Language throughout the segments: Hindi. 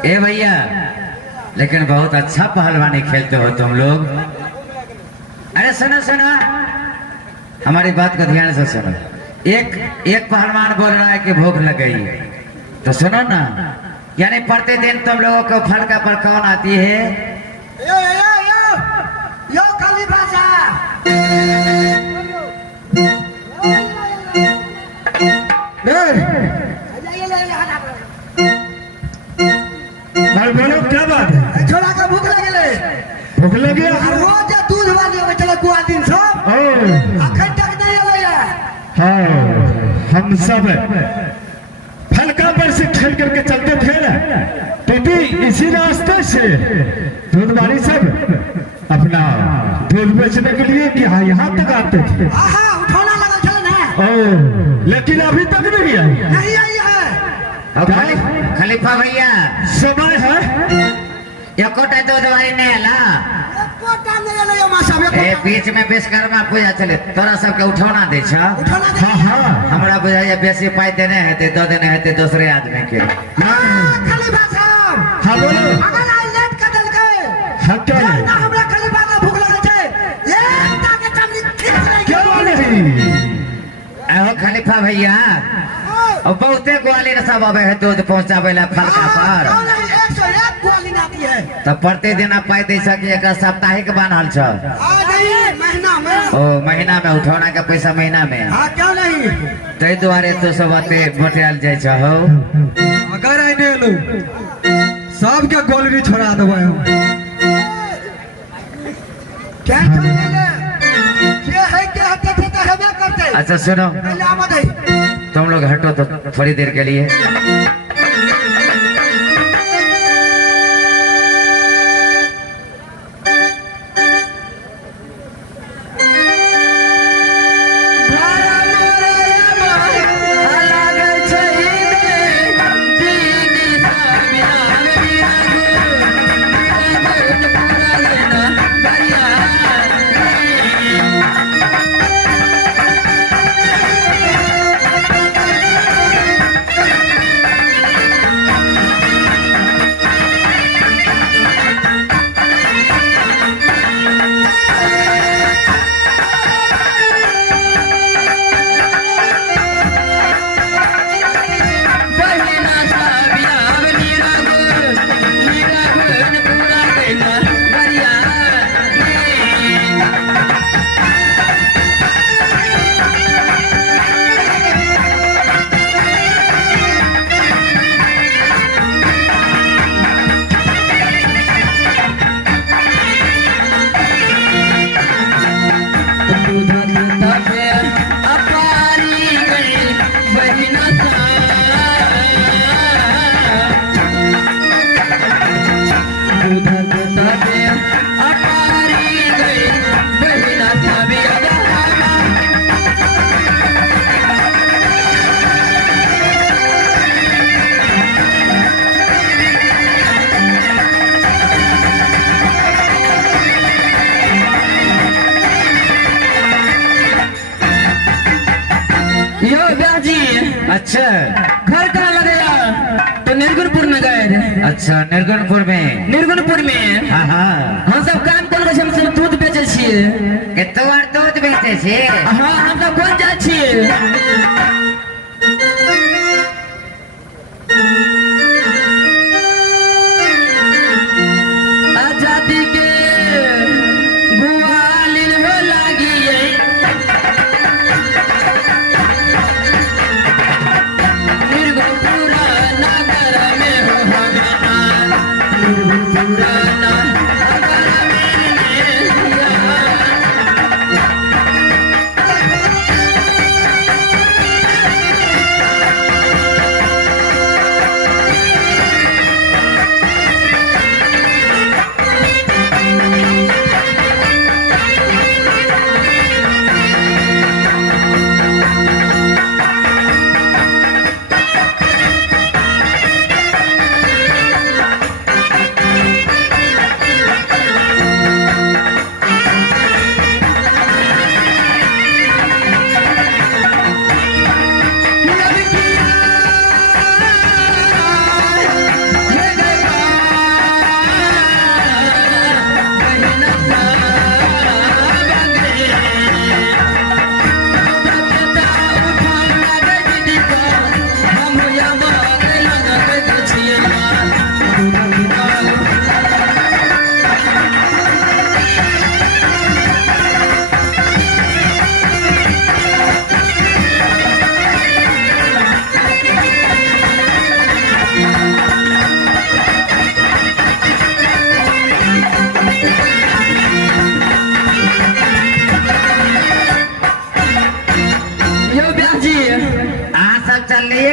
ए भैया, लेकिन बहुत अच्छा पहलवानी खेलते हो तुम लोग। अरे सुनो सुनो, हमारी बात को ध्यान से सुनो। एक पहलवान बोल रहा है कि भूख लग गई, तो सुनो ना, यानी प्रतिदिन तुम लोगों को फल का पर कौन आती है? यो यो यो यो खाली भाषा बोलो क्या बात है? छोरा का भूख लगे, भूख लगे रोज दूध वाले में चले गुआ दिन सो अखन तक नहीं आया। हाँ, हम सब फलका पर से खेल करके चलते थे ना, तो भी इसी रास्ते से दूध वाली सब अपना दूध बेचने के लिए यहाँ तक आते थे। उठाना लगा चल ना, लेकिन अभी तक नहीं आई। नहीं आई है। खलीफा भैया, समय है एकोटा दूध वाली नहीं आला, कोटा नहीं आला। यो मासा में ए बीच में विश्वकर्मा पूजा चले, तोरा सबके उठौना दे छ। उठाना दे। हाँ, हमरा बुझाइए बेसी पाई देने हेते, दो देने हेते दूसरे आदमी के। खाली भाषा हाँ बोलो। अगर आई लेट का दल के हाँ क्या नहीं? ना हमरा खाली भाषा भूख लगे छे, एक ताके चमड़ी खींच ले। क्या नहीं? आहो खलीफा भैया, और बहुते ग्वालियर सब आवे है दूध पहुँचावे ला फलका पर, 101 ग्वालियर आती है। तो प्रतिदिन आप पाई दे सके, एक साप्ताहिक बनल छ। नहीं महीना में। ओ महीना में उठौना का पैसा महीना में। हाँ क्यों नहीं? तै द्वारे तो सब आते बटाल जाय छ हो। अगर आई नहीं लो सबके गोलरी छोड़ा देवे हम। क्या करले? क्या है क्या कहते तो हेबे करते। अच्छा सुनो, पहले आमद है। तुम लोग हटो तो थोड़ी देर के लिए। अच्छा घर कहाँ लगेगा तो निर्गुणपुर में गए थे। अच्छा निर्गुणपुर में। निर्गुणपुर में हाँ हाँ हम सब काम कर हम सब दूध बेचे छिए। कितो बार दूध बेचे छे। हाँ हम सब कौन जाए छिए। आजादी के गुआलिन हो लागी निर्गुणपुर नगर में हो भगवान। निर्गुणपुर नगर में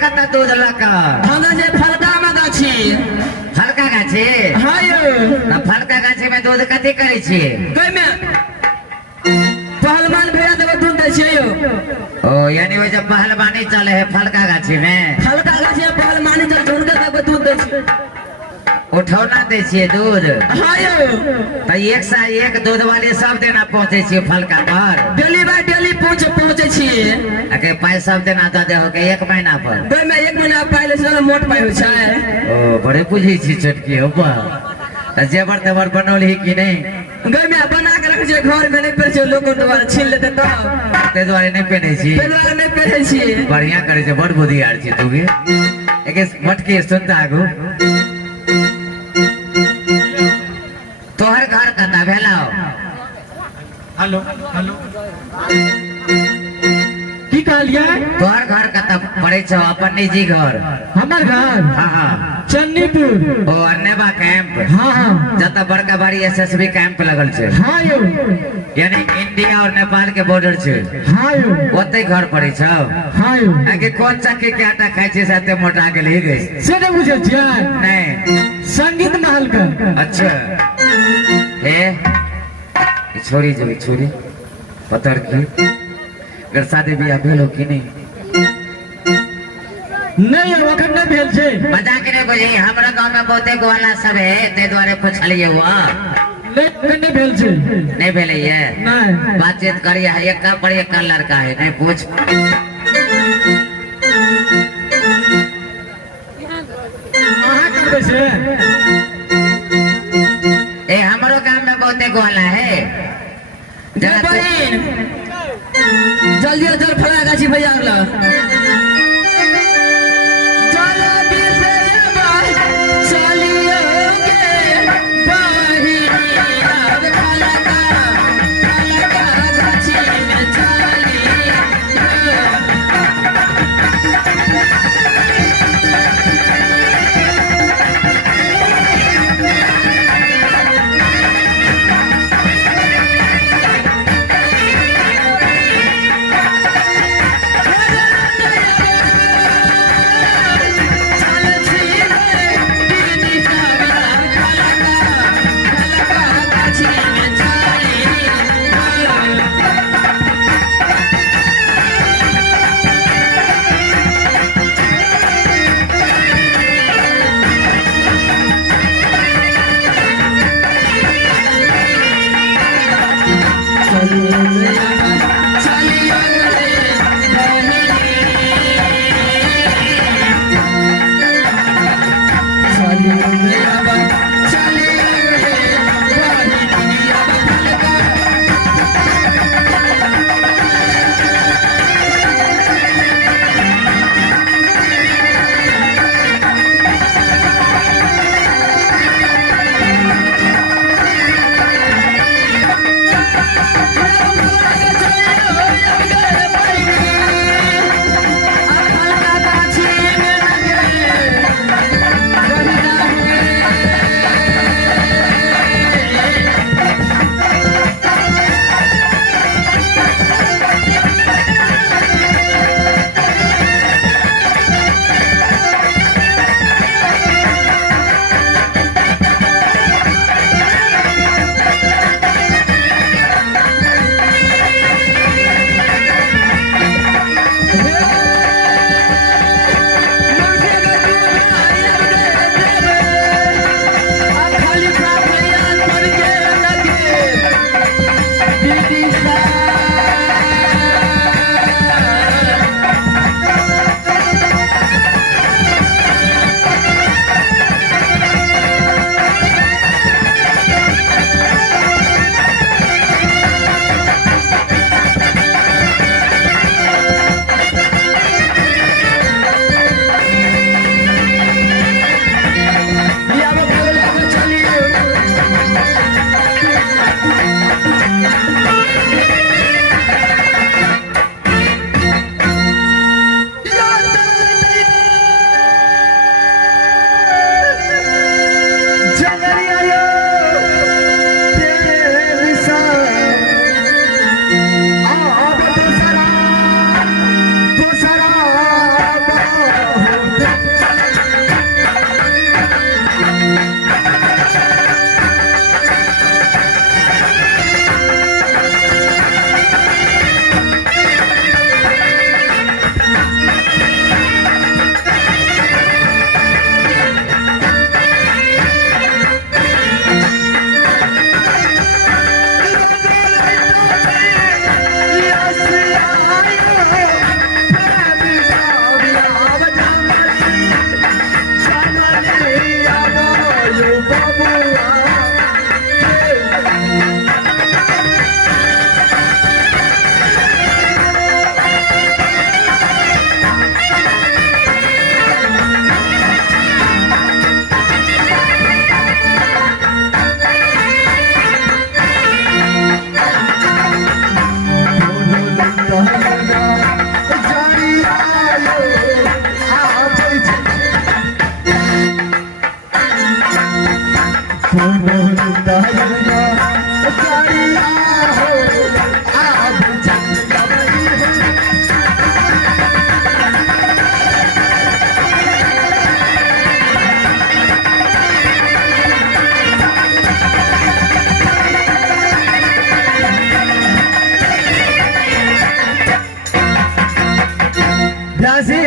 कत दूध लका हमरा जे फलका में गाछी। फलका गाछी। हाँ यौ ना फलका गाछी में दूध कथी करे छी। कई में पहलवान भैया देबे दूध दे छिए यौ। ओ यानी वो जब पहलवानी चले है फलका गाछी में। फलका गाछी में पहलवानी चल ढूंढ के देबे दूध दे छिए। उठौना दे छिए दूध। हाँ यौ तो एक सा एक दूध वाले सब देना पहुँचे छिए फलका पर। डेली बाय डेली पहुँचे छिए। अके पाई सब देना दे हो के एक महीना पर। कई में एक महीना पाई ले से मोट पाई हो छै। ओ बड़े बुझी छी चटकी हो बा। त जेबर तेबर बनौल ही कि नहीं। गई में बना के रख जे घर में नहीं पहने छै लोग द्वारा छीन लेते तो। ते द्वारे नहीं पहने छी। ते द्वारा नहीं पहने छी। बढ़िया करे छै बड़ बुद्धि आर छी तू के। एक मटकी सुनता आगू। तोहर घर कता भेलाओ। हेलो हेलो की कहलिए। तोहर घर कता पड़े छो अपन निजी घर। हमार घर हाँ हाँ चन्नीपुर। ओ अन्नेबा कैंप। हाँ हाँ जता बड़का बाड़ी एसएसबी कैंप लगल छे। हाँ यौ यानी इंडिया और नेपाल के बॉर्डर छे। हाँ यौ ओते घर पड़े छो। हाँ यौ आगे कौन चक्की के आटा खाई छे साथे मोटा के ले गई। से नहीं बुझे छिए। नहीं संगीत महल का। अच्छा ए छोरी जो छोरी पतर की अगर शादी बियाह भेल हो कि नहीं। नहीं यौ अखन नहीं भेल छै। मजाक नहीं बुझे हमरा गांव में बहुते गोवाला सब है ते द्वारे पूछलिए हुआ। नहीं भेल छै। नहीं भेले ये नहीं बातचीत करिए है एक का पर एक का लड़का है नहीं पूछ। कहाँ करबे से। ए हमारो गांव में बहुते गोवाला है। जय बहिन जल्दी जल्दी फला गाछी भैया ला। चलो दिसे बाई चलियो के बहिनी आग फला का गाछी में चली।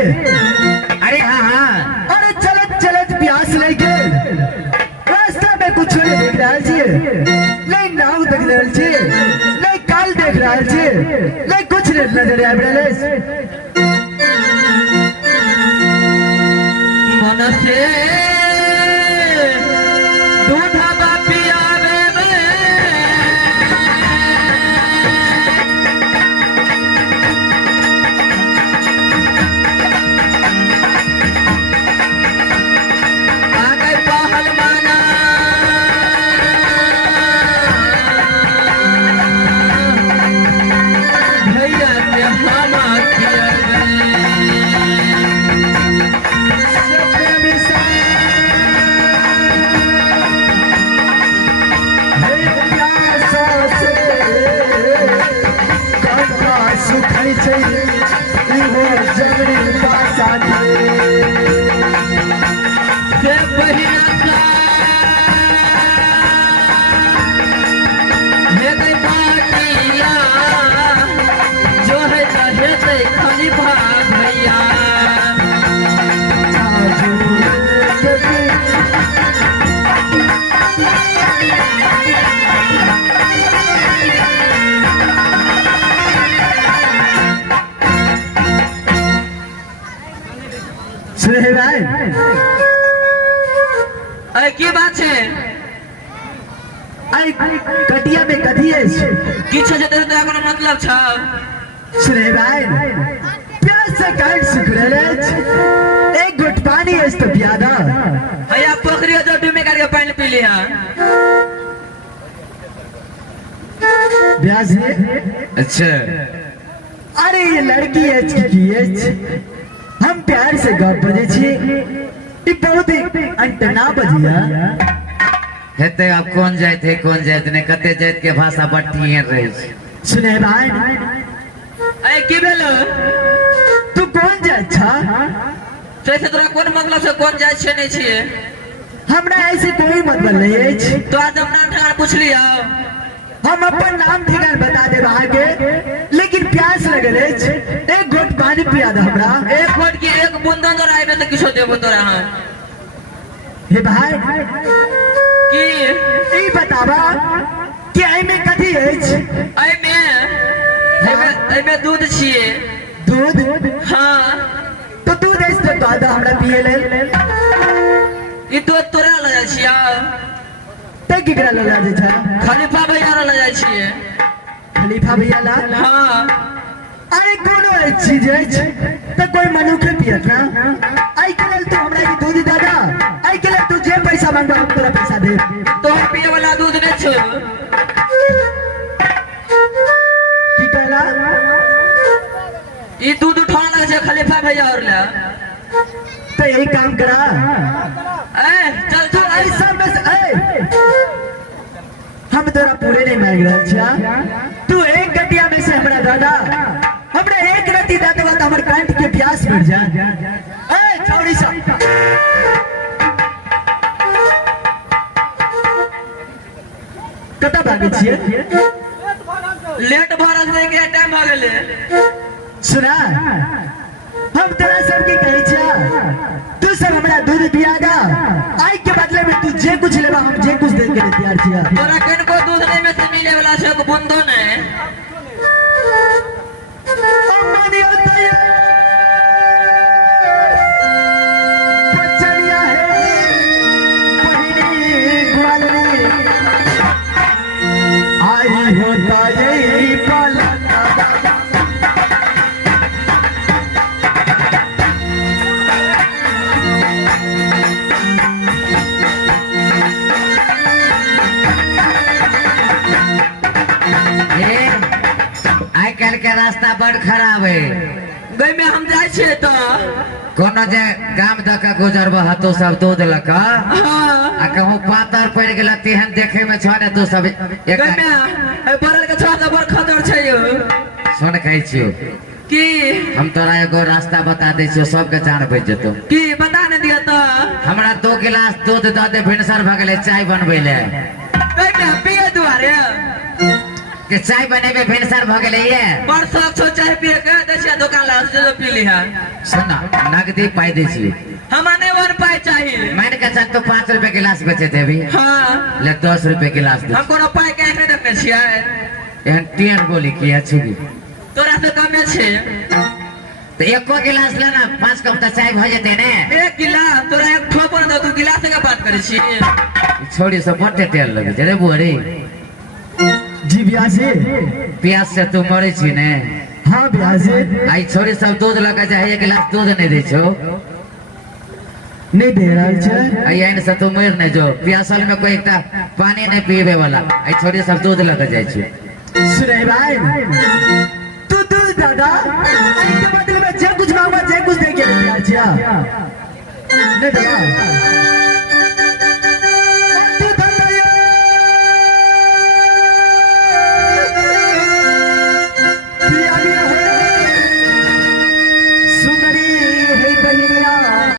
अरे हाँ हाँ अरे चलत चलत प्यास लग गेल, रास्ता में कुछ नहीं देख रहा छे, नहीं नाव देख रहा छे, नहीं काल देख रहा छे, नहीं कुछ नहीं नजर आ रहा है। मन से दूधवा पियावे में आ गए पहलवाना भैया के मामा से पहिला हे गई पाटिया जो है चाहे खाली भाग भैया सुने भाई, अरे की बात है आई कटिया में कथी है? किछु जे तेरे तोरा कोनो मतलब छ सुने भाई, प्यास से काट सुख रहे, एक घुट पानी है तो पियादा। भैया पोखरी जो डूबे करके पानी पी लिया ब्याज है। अच्छा अरे ये लड़की है की है, हम प्यार से गप बजे छी, ई बहुत ही अंटना बजिया। हेते अब कौन जात ने कते जात के भाषा बटिए रहे छै। सुने भाई, अरे की भेलो तू कौन जात छा? से तोरा कोन मतलब से कौन जाय छै नहीं छिए? हमरा ऐसे कोई मतलब नहीं है। तो आज हम नाम ठिकाना पूछ लियो, हम अपन नाम ठिकाना बता दे आगे, लेकिन प्यास लगल है, एक घोट पानी पिया दे हमरा। एक घोट की एक बूंदन तोरा आइबे त किछो देबो तोरा हम। हे भाई, की ई बतावा कि आई में कथी है? आई में दूध छिए। दूध? हां तो दूध है तो दादा हमरा पिए ले। ई दूध तोरा ले जाय छिया? ते केकरा लगा दे छा? खलीफा भैया ले जाय छिए। खलीफा भैया ला? हां अरे कोनो एक चीज है तो कोई मनुखे पियत ना। आई के लेल तो हमरा के दूध दादा, आई के लेल तू जे पैसा मांगबा हम तोरा पैसा दे। तो पिए वाला दूध नहीं छ की कहला? ई दूध उठाना छै खलीफा भैया और ले। तो यही काम करा, चल तू ऐसा बस हम तोरा पूरे नहीं मांग रहा छा। तू एक गटिया में से हमरा दादा, हमरा एक रति दादा बात हमर काट के प्यास बढ़ जा। ए छौड़ी सा कता भागे छिए? लेट भरस दे के टाइम हो गेले। सुना, हम तेरा सबके कही छा, तू सब हमरा दूध पिया दा, आई के बदले में तू जे कुछ लेबा हम जे कुछ दे के तैयार छिया। तोरा कन को दूध नहीं में से मिले वाला छै को बूंदो ने। अम्मानी होता है बच्चनिया है बहिनी ग्वालनी, आई होता यही पाला। आई कल के रास्ता बड़ खराब है। गई में हम जाय छिए त कोनो जे गाम दक गुजरब हतो सब दूध लका आ कहूं पातर पड़ गेला तेहन देखे में छने तो सब एक गई में बरल के छोड़ा बड़ खतर छै यो। सुन कहै छियो की हम तोरा एगो रास्ता बता दै छियो, सबके जान बच जेतो। की बता ने दिया त हमरा 2 गिलास दूध द दे, भिनसर भ गेले चाय बनबै ले। गई में पिए दुआरे कि चाय बनेबे भिनसर भ गेलै ये बड़ शौक छौ चाय पिए के दै छियै दुकान ला से जो पी लिहा सुन नगदी पाई दै छी हमरा नहीं वन पाई चाहिए मान के चल तो 5 रुपए गिलास बेचे देबी हाँ ले 10 रुपए गिलास दे हम कोनो पाई के नहीं देखने छियै एहन टियर बोली की अच्छी भी तोरा से कमे छै तो एको गिलास लेना 5 कप त चाय भ जेते ने एक गिलास तोरा एक ठोपर दो तू गिलास के बात करे छी छोड़ी सब मोटे तेल लगे जरे बुआरी जी ब्याजी प्यास से तू मरे छी ने हाँ ब्याजी आई छोड़ी सब दूध लगा जाए 1 गिलास दूध नहीं दे छो नहीं दे रहा है आई आइन से तू मर ने जो प्यासल में कोई एकटा पानी नहीं पीबे वाला आई छोड़ी सब दूध लगा जाए छी सुने भाई तू दूध दादा इसके बदले में जे कुछ मांगा जे कुछ दे के ब्याजी नहीं दादा